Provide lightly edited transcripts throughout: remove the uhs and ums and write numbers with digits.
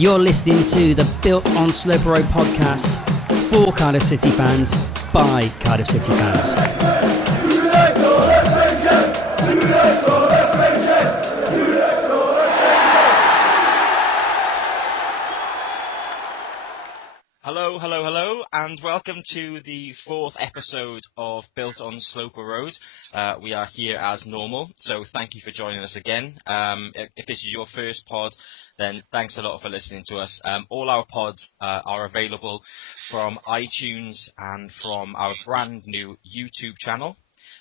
You're listening to the Built on Sloper Road podcast for Cardiff City fans by Cardiff City fans. Hello, and welcome to the fourth episode of Built on Sloper Road. We are here as normal, so thank you for joining us again. If this is your first pod, then thanks a lot for listening to us. All our pods are available from iTunes and from our brand new YouTube channel.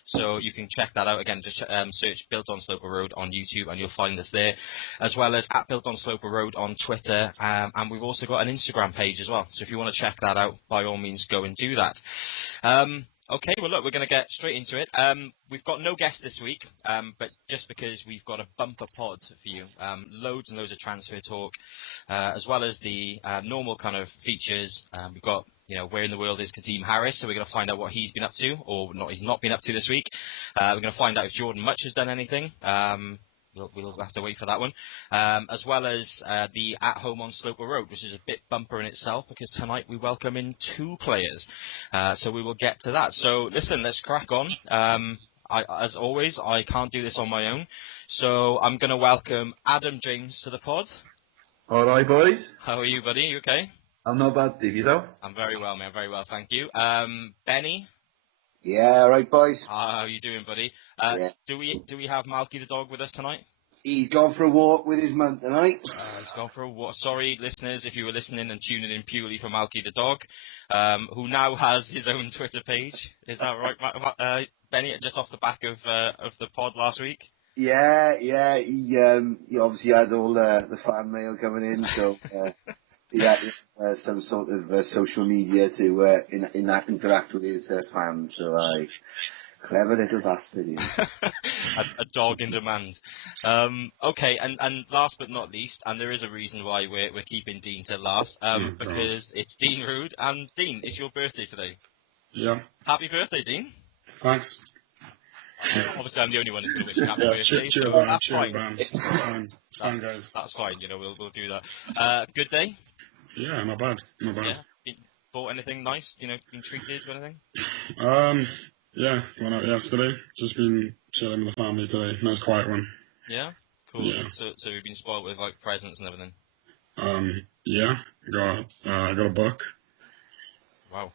So you can check that out again. Just search Built on Sloper Road on YouTube, and you'll find us there, as well as at Built on Sloper Road on Twitter. And we've also got an Instagram page as well. So if you want to check that out, by all means, go and do that. Okay, well, look, we're going to get straight into it. We've got no guest this week, but just because we've got a bumper pod for you. Loads and loads of transfer talk, as well as the normal kind of features. We've got, where in the world is Kadeem Harris? So we're going to find out what he's been up to, or not. He's not been up to this week. We're going to find out if Jordan Much has done anything. We'll have to wait for that one. As well as the At Home on Sloper Road, which is a bit bumper in itself, because tonight we welcome in two players. So we will get to that. So listen, let's crack on. As always, I can't do this on my own. So I'm going to welcome Adam James to the pod. All right, boys. How are you, buddy? You okay? I'm not bad, Steve. Yourself? I'm very well, man. Very well, thank you. Benny? Yeah, all right, boys. How are you doing, buddy? Yeah. Do we have Malky the dog with us tonight? He's gone for a walk with his mum tonight. He's gone for a walk. Sorry, listeners, if you were listening and tuning in purely for Malky the dog, who now has his own Twitter page. Is that right, Benny? Just off the back of the pod last week. Yeah. He obviously had all the fan mail coming in, so he had some sort of social media to interact with his fans. So clever little bastard he is. a dog in demand. Okay, and last but not least, and there is a reason why we're keeping Dean till last, because it's Dean Rood, and Dean, it's your birthday today. Yeah. Happy birthday, Dean. Thanks. Obviously, I'm the only one who's going to wish you happy birthday. Cheers, so man. that's Cheers, fine. man. It's fine, guys. That's fine. We'll do that. Good day. Yeah, not bad. Yeah. Bought anything nice? Been treated or anything? Yeah, went out yesterday. Just been chilling with the family today. Nice quiet one. Yeah? Cool. Yeah. So you've been spoiled with like presents and everything? Yeah. I got a book. Wow.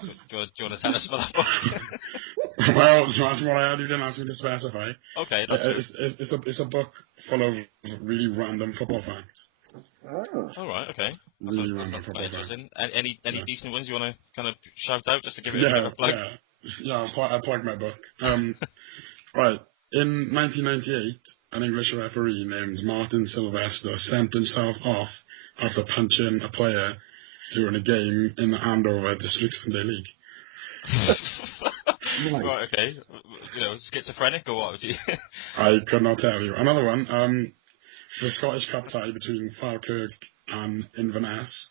Do you want to tell us about that book? Well, that's what I had. You didn't ask me to specify. Okay, it's a book full of really random football facts. Oh. All right, okay. Really That's random quite football interesting. facts. Any decent ones you want to kind of shout out just to give it a bit of a plug? Yeah, I'll plug my book. Right. In 1998, an English referee named Martin Sylvester sent himself off after punching a player during a game in the Andover District Sunday League. Right, okay. Schizophrenic or what? I could not tell you. Another one, the Scottish Cup tie between Falkirk and Inverness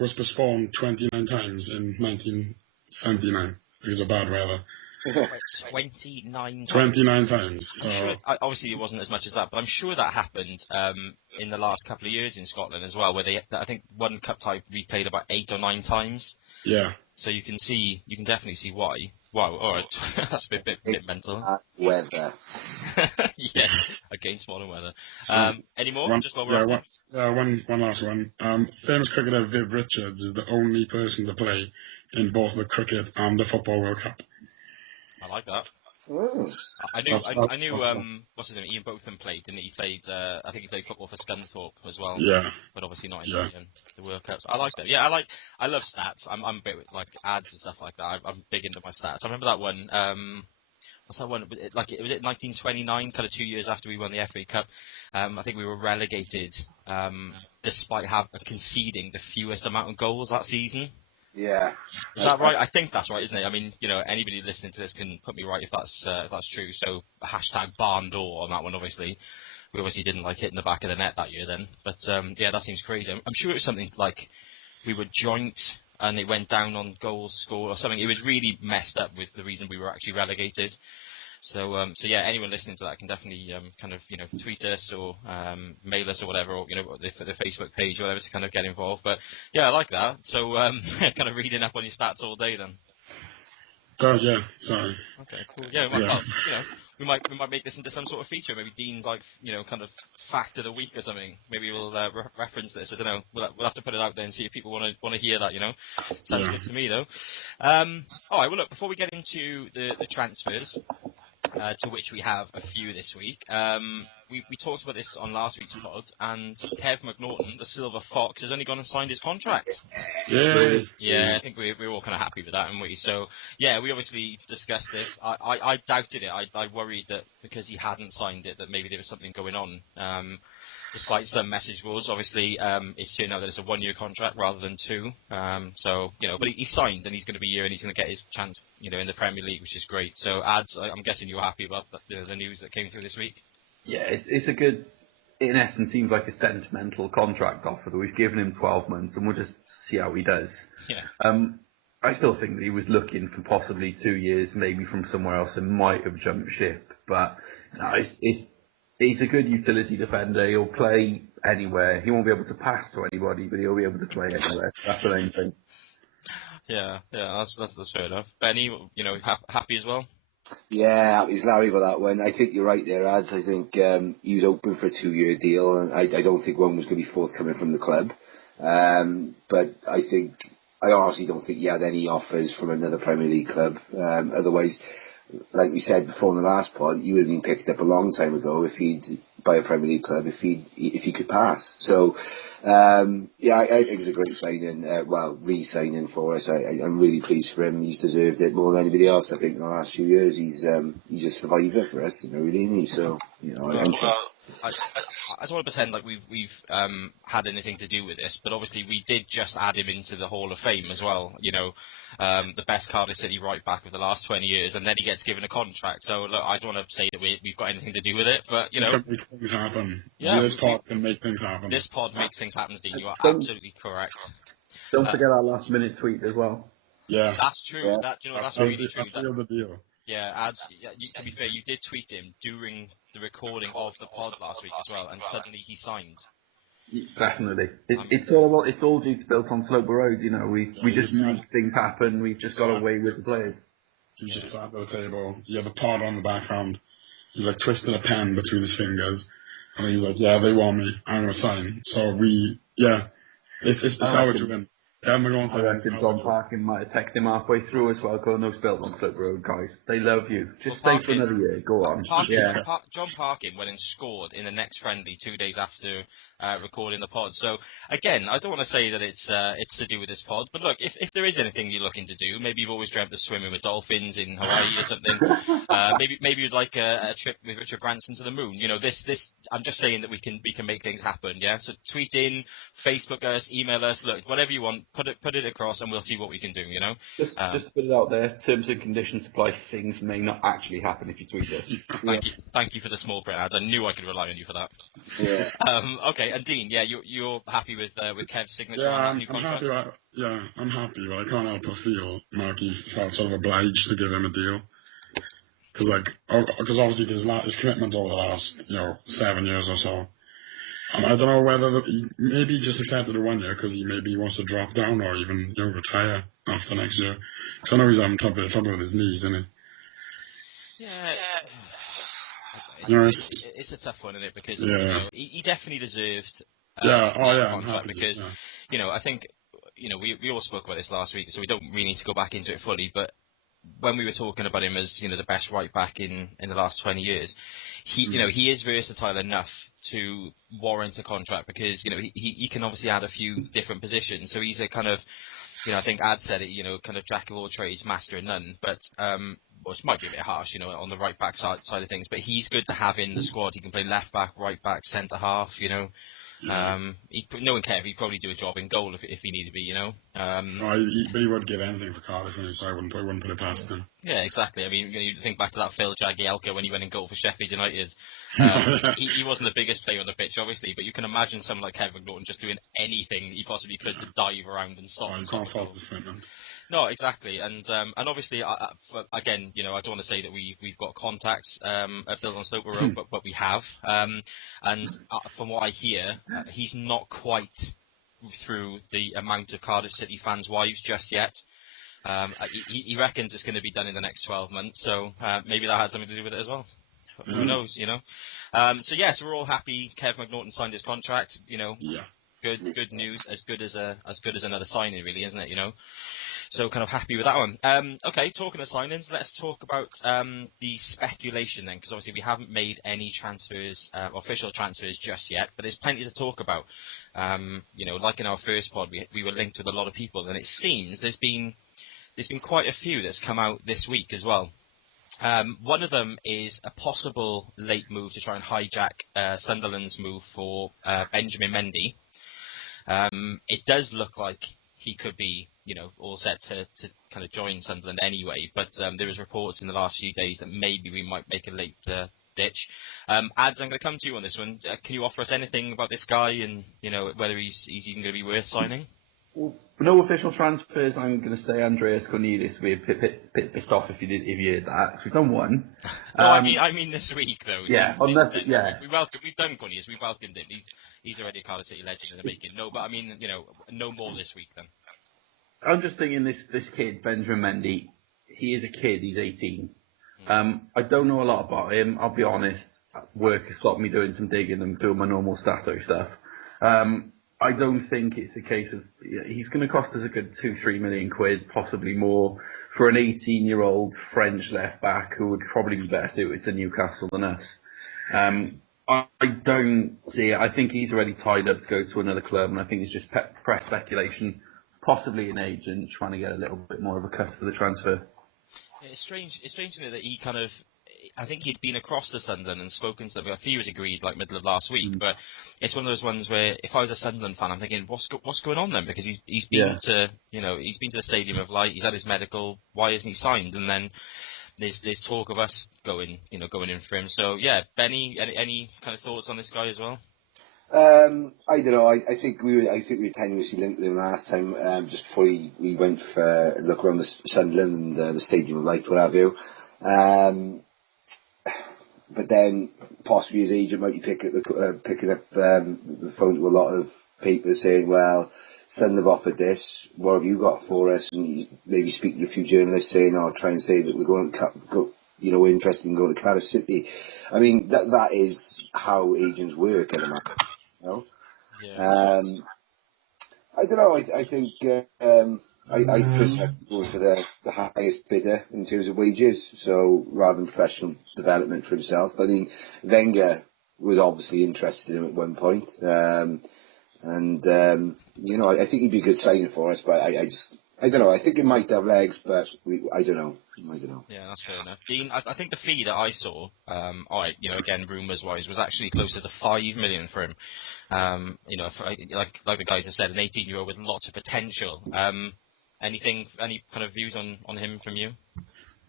was postponed 29 times in 1979 because of bad weather. 29 times. 29 times. So. Sure, obviously, it wasn't as much as that, but I'm sure that happened in the last couple of years in Scotland as well, where I think one cup tie replayed about 8 or 9 times. Yeah. So you can definitely see why. Wow, all right, that's a bit mental. Weather. Yeah, against modern weather. Any more? One last one. Famous cricketer Viv Richards is the only person to play in both the cricket and the Football World Cup. I like that. Oh. I knew. What's his name? Ian Botham played, didn't he? I think he played football for Scunthorpe as well. Yeah. But obviously not in the World Cups. I like that. Yeah, I love stats. I'm a bit like ads and stuff like that. I'm big into my stats. I remember that one. What's that one? Was it 1929, kind of 2 years after we won the FA Cup. I think we were relegated, despite conceding the fewest amount of goals that season. Yeah. Is that right? I think that's right, isn't it? I mean, anybody listening to this can put me right if that's true. So hashtag barn door on that one, obviously. We obviously didn't like hitting the back of the net that year then. But yeah, that seems crazy. I'm sure it was something like we were joint and it went down on goals scored or something. It was really messed up with the reason we were actually relegated. So yeah, anyone listening to that can definitely kind of tweet us or mail us or whatever, or the Facebook page or whatever to kind of get involved. But yeah, I like that. So kind of reading up on your stats all day then. Oh yeah, sorry. Okay, cool. Yeah, we might make this into some sort of feature. Maybe Dean's kind of fact of the week or something. Maybe we'll reference this. I don't know. We'll have to put it out there and see if people want to hear that. Sounds good to me though. All right. Well, look. Before we get into the transfers, to which we have a few this week. We talked about this on last week's pod, and Kev McNaughton, the Silver Fox, has only gone and signed his contract. Yeah, I think we're all kind of happy with that, aren't we? So, yeah, we obviously discussed this. I doubted it. I worried that because he hadn't signed it, that maybe there was something going on. Despite some message boards, obviously, it's turned out that it's a 1-year contract rather than 2. But he signed and he's going to be here and he's going to get his chance, in the Premier League, which is great. So, Ads, I'm guessing you're happy about the news that came through this week. Yeah, it's a good, in essence, seems like a sentimental contract offer that we've given him 12 months and we'll just see how he does. Yeah. I still think that he was looking for possibly 2 years, maybe from somewhere else, and might have jumped ship. But no, he's a good utility defender. He'll play anywhere. He won't be able to pass to anybody, but he'll be able to play anywhere. That's the main thing. Yeah, that's fair enough. Benny, happy as well? Yeah, he's Larry with that one. I think you're right there, Ads. I think he was open for a 2-year deal, and I don't think one was going to be forthcoming from the club. But I honestly don't think he had any offers from another Premier League club. Otherwise, like we said before in the last pod, he would have been picked up a long time ago by a Premier League club if he could pass. So, I think it's a great signing. Re-signing for us. I'm really pleased for him. He's deserved it more than anybody else. I think in the last few years, he's a survivor for us. Really, isn't he? So, I don't want to pretend like we've had anything to do with this, but obviously we did just add him into the Hall of Fame as well. The best Cardiff City right back of the last 20 years, and then he gets given a contract. So look, I don't want to say that we've got anything to do with it, but It can make things happen. Yeah, this pod can make things happen. This pod makes things happen, Dean. You are absolutely correct. Don't forget our last minute tweet as well. Yeah, that's true. Yeah. That's really true. That's the deal. Yeah, to be fair, you did tweet him during the recording of the pod last week as well, and suddenly he signed. Definitely. It's all due to Built on Sloper Road, we just make things happen, we've just got away with the players. He just sat at the table, he had the pod on the background, he's like twisting a pen between his fingers, and he's like, yeah, they want me, I'm going to sign. So it's how we're doing. I reckon John Parkin might have texted him halfway through as well, going, no, Built on Sloper Road, guys. They love you. Just stay for another year. Go on. John Parkin went and scored in the next friendly 2 days after recording the pod. So, again, I don't want to say that it's to do with this pod, but look, if there is anything you're looking to do, maybe you've always dreamt of swimming with dolphins in Hawaii or something, maybe you'd like a trip with Richard Branson to the moon. I'm just saying that we can make things happen, yeah? So tweet in, Facebook us, email us, look, whatever you want. Put it across, and we'll see what we can do. Just to put it out there, terms and conditions apply. Things may not actually happen if you tweet us. Thank you for the small print ads. I knew I could rely on you for that. Yeah. Okay, and Dean, you're happy with Kev's signature Yeah, on that new contract? I'm happy, but I can't help but feel Marky felt sort of obliged to give him a deal. Because obviously his commitment over the last 7 years or so. And I don't know whether maybe he just accepted a 1 year because he maybe wants to drop down or even retire after next year. Because I know he's having trouble with his knees, isn't he? Yeah. It's a tough one, isn't it? Because he definitely deserved a contract because I think we all spoke about this last week, so we don't really need to go back into it fully. But when we were talking about him as the best right back in the last 20 years, he is versatile enough to warrant a contract because he can obviously add a few different positions. So he's a kind of I think Ad said it, kind of jack of all trades, master of none. But which might be a bit harsh, on the right back side of things. But he's good to have in the squad. He can play left back, right back, centre half. Knowing Kev, he'd probably do a job in goal if he needed to be, but he would give anything for Cardiff, so I wouldn't put it past him. Yeah, exactly. I mean, you think back to that Phil Jagielka when he went in goal for Sheffield United. He wasn't the biggest player on the pitch, obviously, but you can imagine someone like Kevin McNaughton just doing anything he possibly could to dive around and stop. You can't fault his commitment. No, exactly, and obviously, again, I don't want to say that we've got contacts at Built on Sloper Road, but we have, and from what I hear, he's not quite through the amount of Cardiff City fans' wives just yet. He reckons it's going to be done in the next 12 months, so maybe that has something to do with it as well. Who knows, So yes, we're all happy. Kev McNaughton signed his contract. Yeah. Good news. As good as another signing, really, isn't it? So kind of happy with that one. Okay, talking of signings, let's talk about the speculation then, because obviously we haven't made any transfers, official transfers just yet, but there's plenty to talk about. Like in our first pod, we were linked with a lot of people, and it seems there's been quite a few that's come out this week as well. One of them is a possible late move to try and hijack Sunderland's move for Benjamin Mendy. It does look like he could be, all set to kind of join Sunderland anyway, but there was reports in the last few days that maybe we might make a late ditch. Ads, I'm going to come to you on this one. Can you offer us anything about this guy and, whether he's even going to be worth signing? Well, no official transfers. I'm going to say Andreas Cornelius would be a bit pissed off if you heard that. We've done one. No, I mean this week though. Yeah, We've done Cornelius. We welcomed him. He's already a Cardiff City legend in the making. No, but I mean, no more this week then. I'm just thinking this kid, Benjamin Mendy. He is a kid. He's 18. I don't know a lot about him. I'll be honest. Work has stopped me doing some digging and doing my normal stato stuff. I don't think it's a case of he's going to cost us a good 2-3 million quid, possibly more, for an 18-year-old French left back who would probably be better suited to Newcastle than us. I don't see it. I think he's already tied up to go to another club, and I think it's just press speculation, possibly an agent trying to get a little bit more of a cut for the transfer. It's strange, isn't it, that he kind of. I think he'd been across to Sunderland and spoken to them. A few was agreed like middle of last week, but it's one of those ones where if I was a Sunderland fan, I'm thinking, what's going on then? Because he's been to he's been to the Stadium of Light, he's had his medical. Why isn't he signed? And then there's talk of us going in for him. So yeah, Benny, any kind of thoughts on this guy as well? I don't know. I think we were tenuously linked with him last time, just before we went for a look around the Sunderland and the Stadium of Light, what have you. But then possibly his agent might be picking up the phone to a lot of people saying, well, Sunderland have offered this, what have you got for us? And maybe speaking to a few journalists saying, try and say that we're going to we're interested in going to Cardiff City. I mean, that is how agents work at the moment. Yeah. I don't know. I think I personally go for the highest bidder in terms of wages. So rather than professional development for himself, I mean, Wenger was obviously interested in him at one point, I think he'd be a good signing for us. But I don't know. I think it might have legs, but I don't know. Yeah, that's fair enough. Dean, I think the fee that I saw, again, rumours-wise, was actually closer to 5 million for him. Like the guys have said, an 18-year-old with lots of potential. Any kind of views on him from you?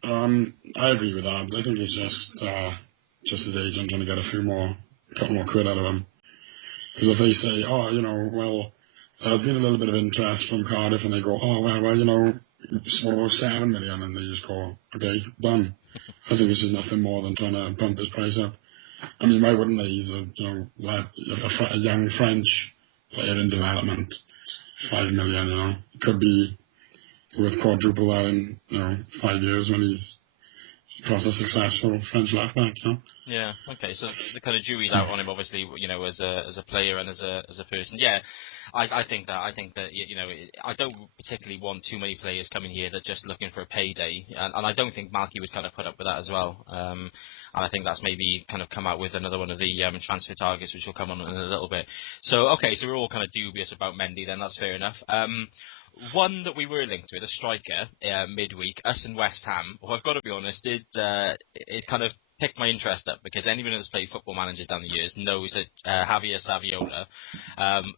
I agree with that. I think he's just his agent trying to get a couple more quid out of him. Because if they say, there's been a little bit of interest from Cardiff, and they go, what about 7 million? And they just go, okay, done. I think this is nothing more than trying to bump his price up. I mean, why wouldn't they? He's a young French player in development. 5 million, it could be worth quadruple that in 5 years when he's across a successful French left back. Yeah. Okay. So the kind of jury's out on him, obviously, as a player and as a person. Yeah. I think that I don't particularly want too many players coming here that are just looking for a payday, and I don't think Malky would kind of put up with that as well. And I think that's maybe kind of come out with another one of the transfer targets, which will come on in a little bit. So okay, so we're all kind of dubious about Mendy. Then that's fair enough. One that we were linked with, a striker, midweek, us and West Ham, who I've got to be honest, it kind of picked my interest up, because anyone who's played Football Manager down the years knows that Javier Saviola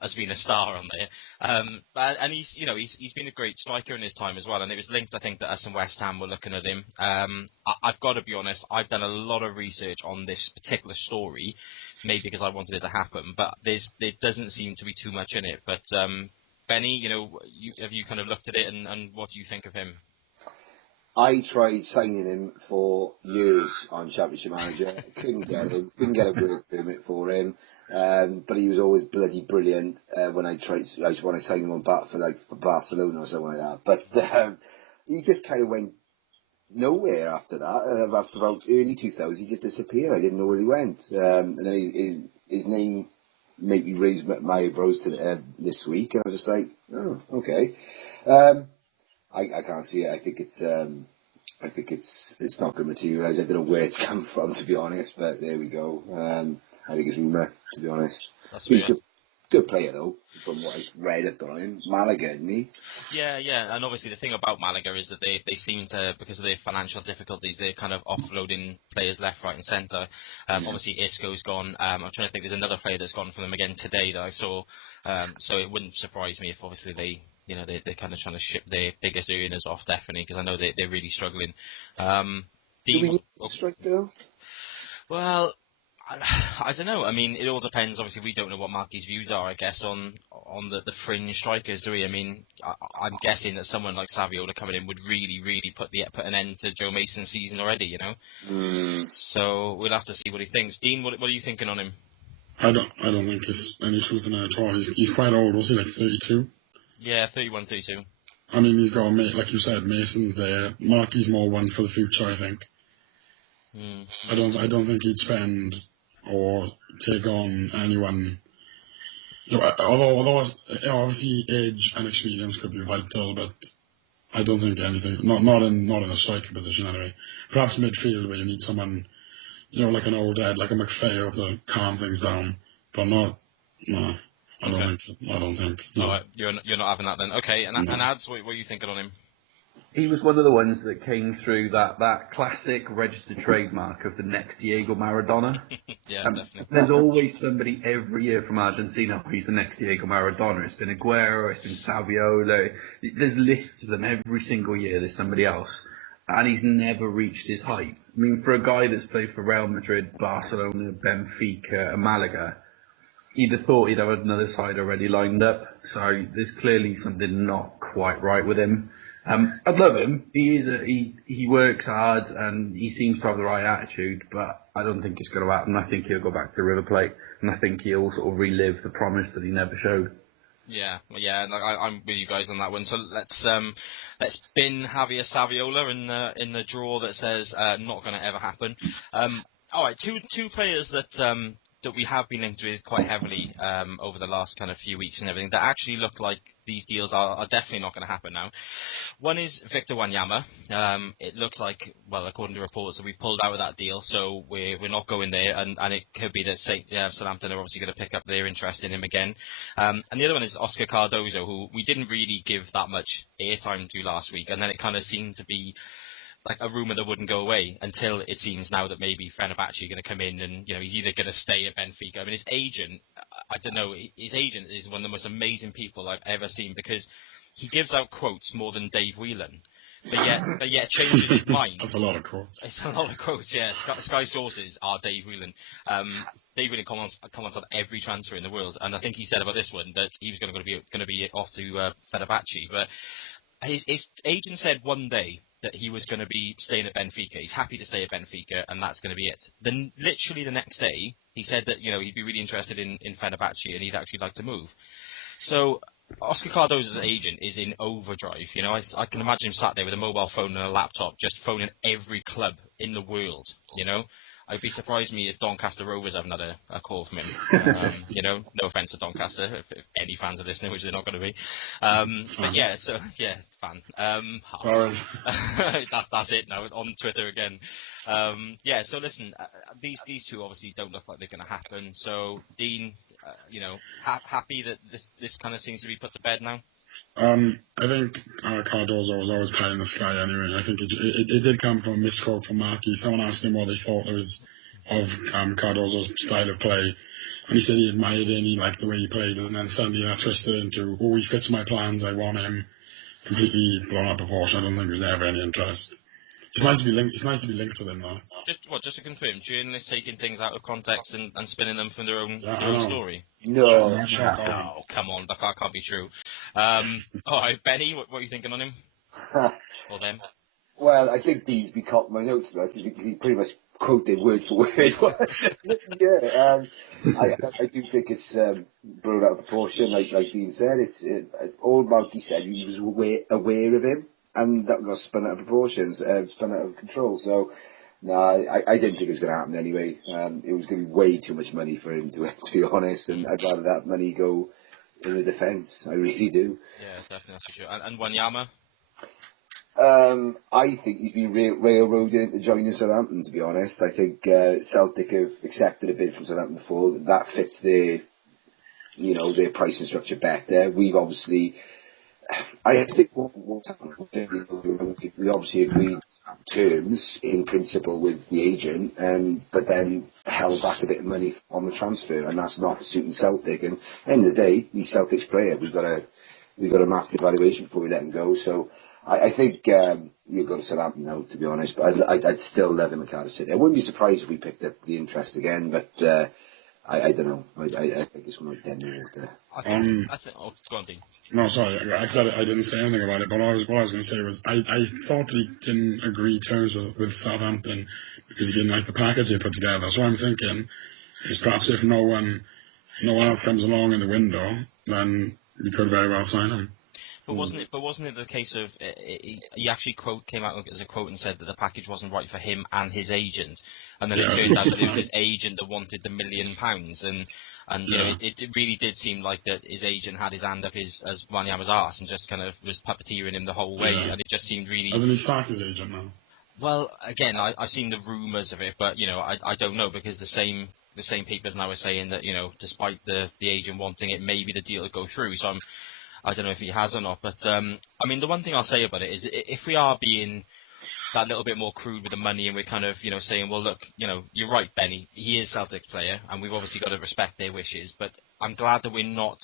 has been a star on there. And he's been a great striker in his time as well, and it was linked, I think, that us and West Ham were looking at him. I've got to be honest, I've done a lot of research on this particular story, maybe because I wanted it to happen, but there doesn't seem to be too much in it. But Benny, have you kind of looked at it, and what do you think of him? I tried signing him for years on Championship Manager. Couldn't get him. Couldn't get a work permit for him. But he was always bloody brilliant when I signed him on for Barcelona or something like that. But he just kind of went nowhere after that. After about early 2000s, he just disappeared. I didn't know where he went. And then his name made me raise my eyebrows this week, and I was just like, oh, okay. I can't see it. I think it's not going to materialise. I don't know where it's come from, to be honest. But there we go. I think it's rumour, to be honest. He's a good player though, from what I've read about him. Malaga, isn't he? Yeah, and obviously the thing about Malaga is that they seem to, because of their financial difficulties, they're kind of offloading players left, right, and centre. Obviously Isco's gone. I'm trying to think. There's another player that's gone from them again today that I saw. So it wouldn't surprise me if obviously they're kind of trying to ship their biggest earners off, definitely, because I know they're really struggling. Do we need a striker though? Well, I don't know. I mean, it all depends. Obviously, we don't know what Marky's views are, I guess, on the fringe strikers, do we? I mean, I'm guessing that someone like Saviola coming in would really, really put an end to Joe Mason's season already, So we'll have to see what he thinks. Dean, what are you thinking on him? I don't think there's any truth in it at all. He's quite old, was he, like 32? Yeah, 31, 32. I mean, he's got, like you said, Mason's there. Marky's more one for the future, I think. I don't think he'd spend or take on anyone. Although obviously age and experience could be vital, but I don't think anything. Not in a striker position anyway. Perhaps midfield where you need someone, like an old dad, like a McPhail to calm things down, but not. No, I don't think. No. All right, you're not having that then. Okay, and Ads, what are you thinking on him? He was one of the ones that came through that classic registered trademark of the next Diego Maradona. Yeah, definitely. There's always somebody every year from Argentina who's the next Diego Maradona. It's been Aguero, it's been Saviola. There's lists of them every single year. There's somebody else. And he's never reached his height. I mean, for a guy that's played for Real Madrid, Barcelona, Benfica, and Malaga, you'd have thought he'd have another side already lined up. So there's clearly something not quite right with him. I'd love him. He works hard and he seems to have the right attitude, but I don't think it's going to happen. I think he'll go back to River Plate, and I think he'll sort of relive the promise that he never showed. Yeah, I'm with you guys on that one. So let's bin Javier Saviola in the drawer that says not going to ever happen. All right, two players that we have been linked with quite heavily over the last kind of few weeks and everything that actually look like these deals are definitely not going to happen now. One is Victor Wanyama. It looks like, well, according to reports, that we've pulled out of that deal, so we're not going there, and it could be that Southampton are obviously going to pick up their interest in him again. And the other one is Oscar Cardozo, who we didn't really give that much airtime to last week, and then it kind of seemed to be like a rumour that wouldn't go away until it seems now that maybe Fenerbahce are going to come in and, he's either going to stay at Benfica. I mean, his agent, I don't know, his agent is one of the most amazing people I've ever seen, because he gives out quotes more than Dave Whelan, but yet changes his mind. That's a lot of quotes. It's a lot of quotes, yeah. Sky sources are Dave Whelan. Dave Whelan comments on every transfer in the world, and I think he said about this one that he was going to be off to Fenerbahce, but his agent said one day that he was going to be staying at Benfica. He's happy to stay at Benfica, and that's going to be it. Then, literally the next day, he said that he'd be really interested in Fenerbahce and he'd actually like to move. So Oscar Cardozo's agent is in overdrive. I can imagine him sat there with a mobile phone and a laptop, just phoning every club in the world. I'd be surprised if Doncaster Rovers haven't had a call from him. No offence to Doncaster, if any fans are listening, which they're not going to be. But yeah, so yeah, fan. Sorry. that's it now on Twitter again. Yeah, so listen, these two obviously don't look like they're going to happen. So Dean, happy that this kind of seems to be put to bed now. I think Cardozo was always pie in the sky anyway. I think it did come from a misquote from Marky. Someone asked him what they thought of Cardozo's style of play, and he said he admired him, he liked the way he played, and then suddenly that twisted into, he fits my plans, I want him. Completely blown out of proportion. I don't think there's ever any interest. It's nice to be linked. It's nice to be linked with him, though. Just to confirm, journalists taking things out of context and spinning them from their own story. No. Oh, come on, that can't be true. All right, Benny, what are you thinking on him? Or them? Well, I think Deansby copied my notes, but he pretty much quoted word for word. Yeah, I do think it's blown out of proportion, like Dean said. All Malky said, he was aware of him, and that got spun out of proportions, spun out of control. So, no, I didn't think it was going to happen anyway. It was going to be way too much money for him, to be honest, and I'd rather that money go in the defence. I really do. Yeah, definitely, that's for sure. And Wanyama? I think he's been railroaded into joining Southampton, to be honest. I think Celtic have accepted a bid from Southampton before. That fits their pricing structure better. We've obviously... I think what's happened, we obviously agreed terms in principle with the agent, but then held back a bit of money on the transfer, and that's not suiting Celtic. And at the end of the day, he's Celtic's player. We've got a massive evaluation before we let him go. So I think you've got to Southampton now, to be honest. But I'd still love him at Cardiff City. I wouldn't be surprised if we picked up the interest again, but I don't know. I think it's going to dead in the water. I think. Oh, go on, Dean. No, sorry, I didn't say anything about it, but what I was going to say was I thought that he didn't agree terms with Southampton because he didn't like the package they put together. So I'm thinking is perhaps if no one else comes along in the window, then we could very well sign him. But wasn't it the case of he actually came out as a quote and said that the package wasn't right for him and his agent, and then it turned out that it was his agent that wanted the £1 million, and you know, it really did seem like that his agent had his hand up as Wanyama's arse and just kind of was puppeteering him the whole way, and it just seemed really. Hasn't he sacked his agent now? Well, again, I've seen the rumours of it, but you know, I don't know because the same papers now are saying that, you know, despite the agent wanting it, maybe the deal will go through. So I don't know if he has or not, but I mean, the one thing I'll say about it is if we are being that little bit more crude with the money and we're kind of, you know, saying, well, look, you know, you're right, Benny, he is Celtic's player and we've obviously got to respect their wishes, but I'm glad that we're not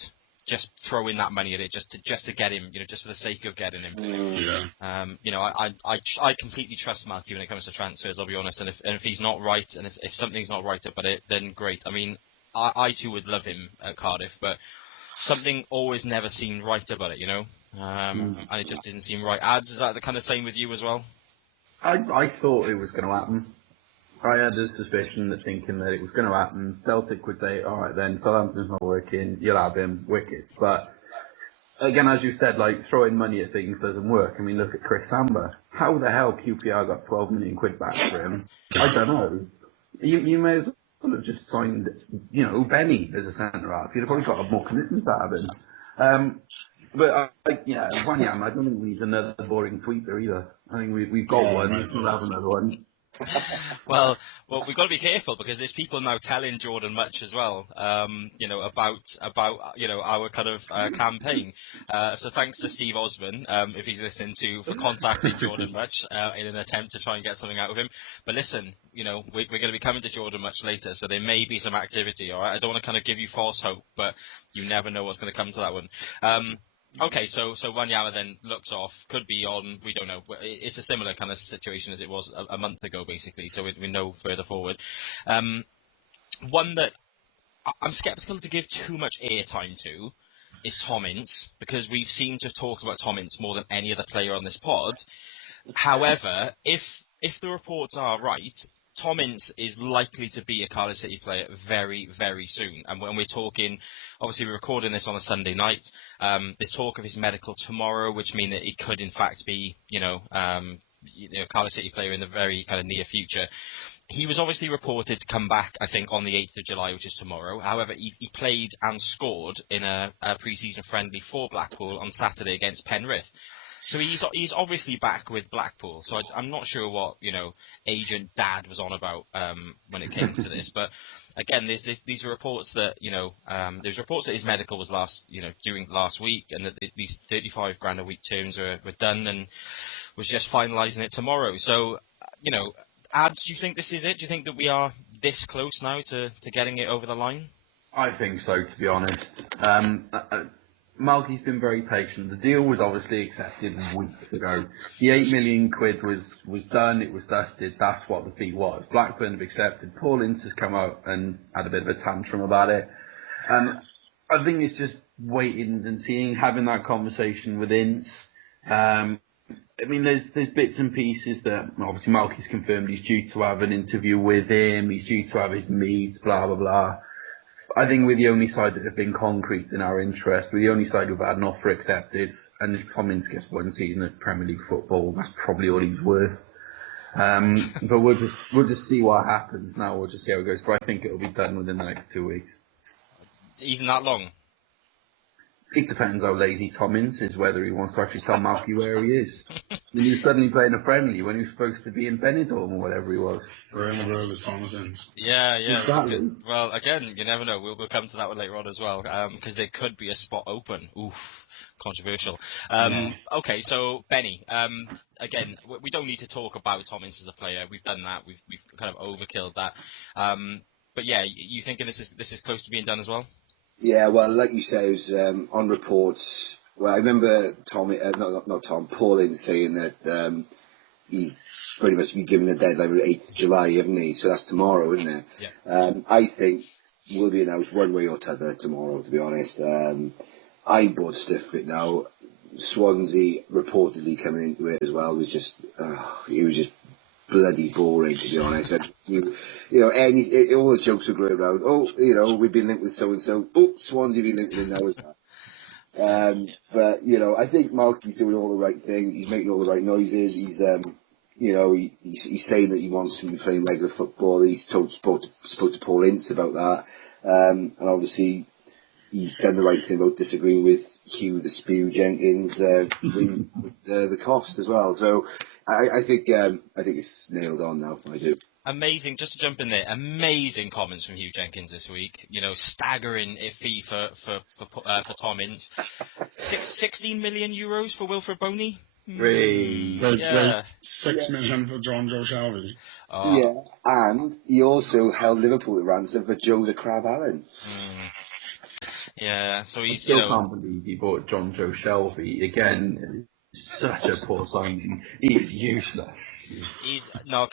just throwing that money at it just to get him, you know, just for the sake of getting him. Yeah. You know, I completely trust Malky when it comes to transfers, I'll be honest, and if he's not right and if something's not right about it, then great. I mean, I too would love him at Cardiff, but something always never seemed right about it, you know, and it just didn't seem right. Ads, is that the kind of same with you as well? I thought it was going to happen. I had a suspicion that thinking that it was going to happen. Celtic would say, all right then, Southampton's not working, you'll have him, wickets. But again, as you said, like throwing money at things doesn't work. I mean, look at Chris Samba. How the hell QPR got 12 million quid back for him? I don't know. You may as well have just signed, you know, Benny as a centre half. You'd have probably got more commitment out of him. But Wanyama, I don't think we need another boring tweeter either. I think we've got one. We'll have another one. Well, we've got to be careful because there's people now telling Jordan Much as well, you know, about you know, our kind of campaign. So thanks to Steve Osman, if he's listening, for contacting Jordan Much in an attempt to try and get something out of him. But listen, you know, we're going to be coming to Jordan Much later, so there may be some activity. All right, I don't want to kind of give you false hope, but you never know what's going to come to that one. Okay, so Wanyama then looks off, could be on, we don't know. It's a similar kind of situation as it was a month ago, basically, so we know further forward. One that I'm sceptical to give too much airtime to is Tom Ince, because we've seemed to have talked about Tom Ince more than any other player on this pod. However, if the reports are right, Tom Ince is likely to be a Cardiff City player very, very soon. And when we're talking, obviously we're recording this on a Sunday night. There's talk of his medical tomorrow, which means that he could in fact be, Cardiff City player in the very kind of near future. He was obviously reported to come back, I think, on the 8th of July, which is tomorrow. However, he played and scored in a pre-season friendly for Blackpool on Saturday against Penrith. So he's obviously back with Blackpool. So I'm not sure what, you know, agent Dad was on about when it came to this. But again, these are reports that, you know, there's reports that his medical was during last week, and that these 35 grand a week terms were done, and was just finalising it tomorrow. So, you know, Ads, do you think this is it? Do you think that we are this close now to getting it over the line? I think so, to be honest. Malky's been very patient. The deal was obviously accepted weeks ago. The 8 million quid was done. It was dusted. That's what the fee was. Blackburn have accepted. Paul Ince has come out and had a bit of a tantrum about it. I think it's just waiting and seeing, having that conversation with Ince. I mean, there's bits and pieces that obviously Malky's confirmed he's due to have an interview with him. He's due to have his meets, blah blah blah. I think we're the only side that have been concrete in our interest. We're the only side who've had an offer accepted. And if Tom Ince gets one season of Premier League football, that's probably all he's worth. But we'll just see what happens now. We'll just see how it goes. But I think it'll be done within the next 2 weeks. Even that long? It depends how lazy Tom Ince is, whether he wants to actually tell Malky where he is. When he was suddenly playing a friendly when he was supposed to be in Benidorm or whatever he was. Or in the world as Thomas Ince. Yeah. Exactly. Well, again, you never know. We'll come to that one later on as well, because there could be a spot open. Oof, controversial. Okay, so Benny, again, we don't need to talk about Tom Ince as a player. We've done that. We've kind of overkilled that. But yeah, you thinking this is close to being done as well? Yeah, well, like you say, it was on reports. Well, I remember Paul Ince saying that he's pretty much been given a deadline of 8th of July, haven't he? So that's tomorrow, isn't it? Yeah. I think will be announced one way or t'other tomorrow, to be honest. I'm bored stiff of it now. Swansea reportedly coming into it as well was just bloody boring, to be honest. All the jokes were going around. Oh, we've been linked with so and so. Oh, Swansea been linked with now as well. But I think Malky's doing all the right things. He's making all the right noises. He's saying that he wants to be playing regular football. He's spoke to Paul Ince about that, and obviously he's done the right thing about disagreeing with Hugh the Spew Jenkins with the cost as well. So I think it's nailed on now. I do. Amazing, just to jump in there, amazing comments from Hugh Jenkins this week. Staggering fee for Tom Ince. 16 million euros for Wilfred Boney? Like 6 million for John Joe Shelby. Yeah, and he also held Liverpool at ransom for Joe the Crab Allen. Yeah, so he's, I still can't believe he bought John Joe Shelby. Again, such a poor signing. He's useless.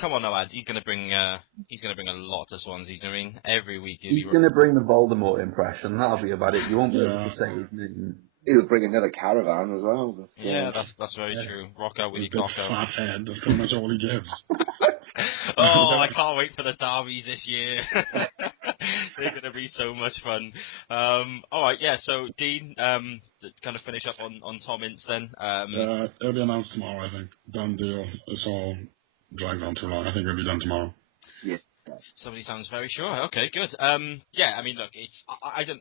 Come on now, lads. He's going to bring a lot to Swansea. I mean, every week he's going to bring the Voldemort impression. That'll be about it. You won't be able to say his name. He'll bring another caravan as well. But, yeah, that's very true. Rock out with your cock out. Fat head. That's pretty much all he gives. I can't wait for the derbies this year. They're going to be so much fun. All right, yeah. So Dean, to kind of finish up on Tom Ince then. It'll be announced tomorrow, I think. Done deal. It's all dragged on too long. I think it'll be done tomorrow. Yeah. Somebody sounds very sure. Okay, good. Yeah, I mean, look,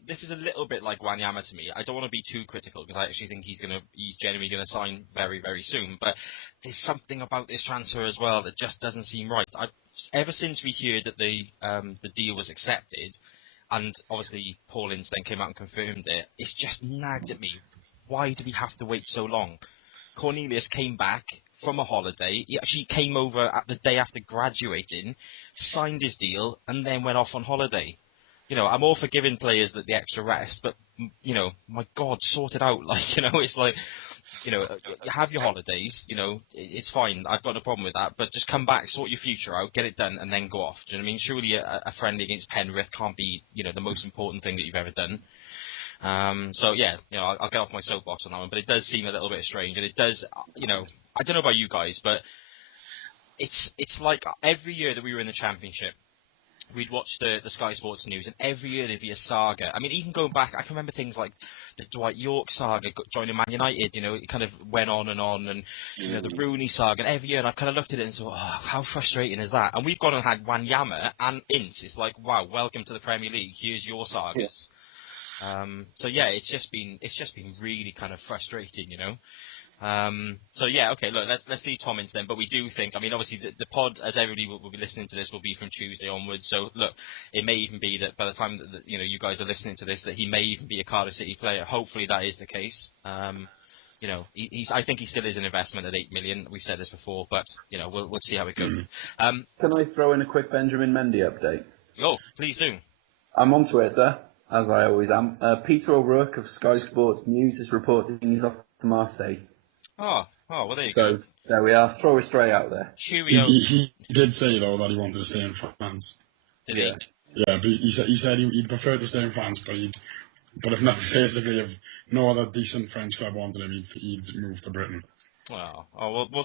this is a little bit like Wanyama to me. I don't want to be too critical because I actually think he's genuinely going to sign very, very soon. But there's something about this transfer as well that just doesn't seem right. Ever since we heard that the deal was accepted, and obviously Paul Ince then came out and confirmed it, it's just nagged at me. Why do we have to wait so long? Cornelius came back from a holiday. He actually came over at the day after graduating, signed his deal, and then went off on holiday. I'm all for giving players the extra rest, but, my God, sort it out. It's like, have your holidays, it's fine. I've got no problem with that, but just come back, sort your future out, get it done, and then go off. Do you know what I mean? Surely a friendly against Penrith can't be, the most important thing that you've ever done. So yeah, I'll get off my soapbox on that one, but it does seem a little bit strange, and it does, I don't know about you guys, but it's like every year that we were in the Championship, we'd watch the Sky Sports News, and every year there'd be a saga. I mean, even going back, I can remember things like the Dwight York saga joining Man United. It kind of went on, and the Rooney saga, and every year, and I've kind of looked at it and thought, how frustrating is that? And we've gone and had Wanyama and Ince. It's like, wow, welcome to the Premier League. Here's your sagas. So yeah, it's just been really kind of frustrating, So yeah, okay, look, let's leave Tom Ince then, but we do think, I mean, obviously the pod, as everybody will be listening to this, will be from Tuesday onwards, so look, it may even be that by the time that you guys are listening to this, that he may even be a Cardiff City player. Hopefully that is the case. I think he still is an investment at 8 million. We've said this before, but we'll see how it goes. Can I throw in a quick Benjamin Mendy update? Oh, please do. I'm on Twitter. As I always am. Peter O'Rourke of Sky Sports News is reporting he's off to Marseille. Oh, well, there you go. So there we are. Throw a stray out there. Cheerio. He did say, though, that he wanted to stay in France. Did Yeah. he? Yeah, but he said he'd prefer to stay in France, but if not, basically, if no other decent French club wanted him, he'd move to Britain. Well,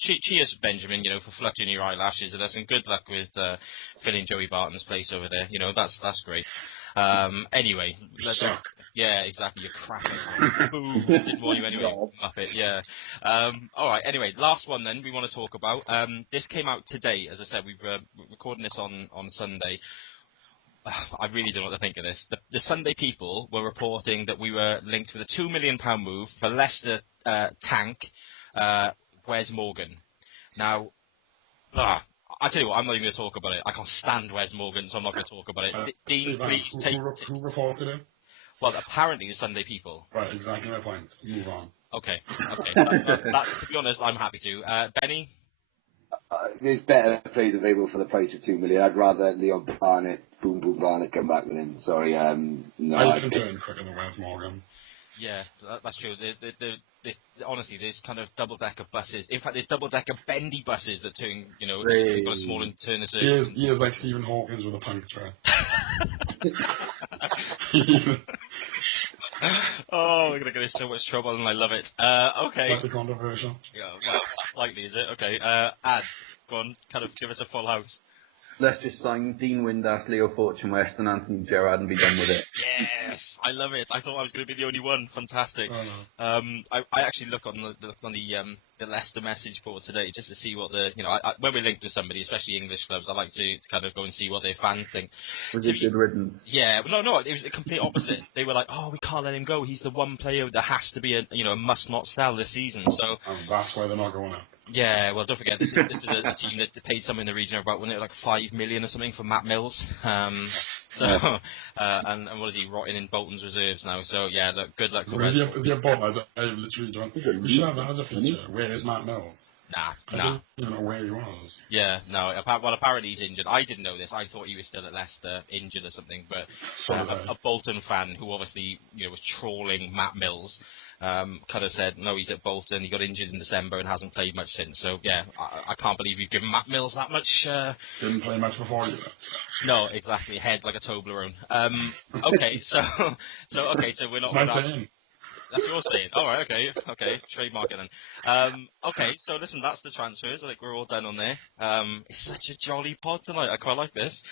cheers, Benjamin, for fluttering your eyelashes at us, and good luck with filling Joey Barton's place over there. That's great. Anyway, Suck. Yeah, exactly. You're crap. Boo. Didn't warn you anyway, Muppet. Yeah. All right. Anyway, last one then we want to talk about. This came out today. As I said, we're recording this on Sunday. I really don't know what to think of this. The Sunday People were reporting that we were linked with a £2 million move for Leicester tank. Wes Morgan. Now, I tell you what, I'm not even going to talk about it. I can't stand Wes Morgan, so I'm not going to talk about it. Dean, please take. Who reported it? Well, apparently the Sunday People. Right, exactly my point. Move on. Okay. That, to be honest, I'm happy to. Benny? There's better players available for the price of $2 million. I'd rather Leon Barnett, Boom Barnett, come back than him. Sorry, no. I can turn quicker than Wes Morgan. Yeah, that's true. Honestly, there's kind of double-decker buses. In fact, there's double-decker bendy buses that turn, Hey. got a small and turn a circle. He is like Stephen Hawkins with a puncture. Oh, we're going to get in so much trouble, and I love it. Okay. Slightly controversial. Yeah, well, slightly, is it? Okay. Ads, go on, kind of give us a full house. Let's just sign Dean Windass, Leo Fortune West, and Anthony Gerrard and be done with it. Yes, I love it. I thought I was going to be the only one. Fantastic. Oh, no. I actually look on the Leicester message board today just to see what when we're linked with somebody, especially English clubs, I like to kind of go and see what their fans think. Was it good riddance? Yeah, no, it was the complete opposite. They were like, "Oh, we can't let him go. He's the one player that has to be a must not sell this season." So And that's why they're not going up. yeah, well, don't forget this is a team that paid something in the region of about like $5 million or something for Matt Mills. And what is he rotting in Bolton's reserves now? So yeah, look, good luck to Wes. Is he a bot? I literally don't. We should have that as a feature. Where is Matt Mills? Nah. I don't even know where he was. Yeah, no. Well, apparently he's injured. I didn't know this. I thought he was still at Leicester, injured or something. But a Bolton fan who obviously was trawling Matt Mills kind of said, no, he's at Bolton. He got injured in December and hasn't played much since. So yeah, I can't believe you've given Matt Mills that much. Didn't play much before either. No, exactly. Head like a Toblerone. Okay, so we're not. That's my saying. That's what you're saying. All right, okay, trademark it then. Okay, so listen, that's the transfers. I think we're all done on there. It's such a jolly pod tonight. I quite like this.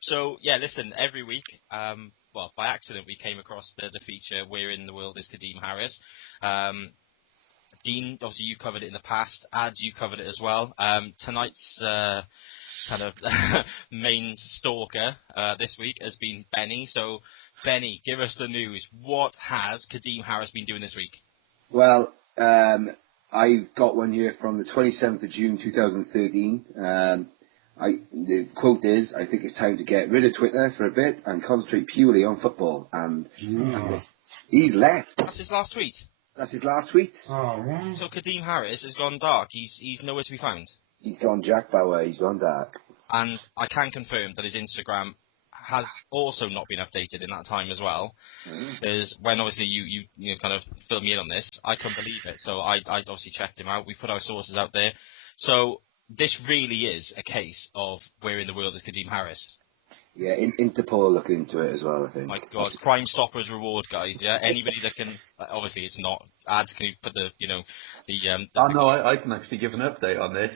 So yeah, listen, every week, well, by accident, we came across the feature "Where in the World is Kadeem Harris?" Dean, obviously you covered it in the past. Ads, you covered it as well. Tonight's kind of main stalker this week has been Benny. So, Benny, give us the news. What has Kadeem Harris been doing this week? Well, I got one here from the 27th of June 2013. The quote is, I think it's time to get rid of Twitter for a bit and concentrate purely on football. And he's left. That's his last tweet. That's his last tweet. Oh, what? So Kadeem Harris has gone dark. He's nowhere to be found. He's gone Jack Bauer. He's gone dark. And I can confirm that his Instagram has also not been updated in that time as well. There's when obviously you kind of filled me in on this, I couldn't believe it. So I obviously checked him out. We put our sources out there. So this really is a case of where in the world is Kadeem Harris. Yeah, Interpol looking into it as well, I think. My God, Crime Stoppers reward, guys. Yeah, anybody that can. Obviously, it's not ads. Can you put the no, I can actually give an update on this.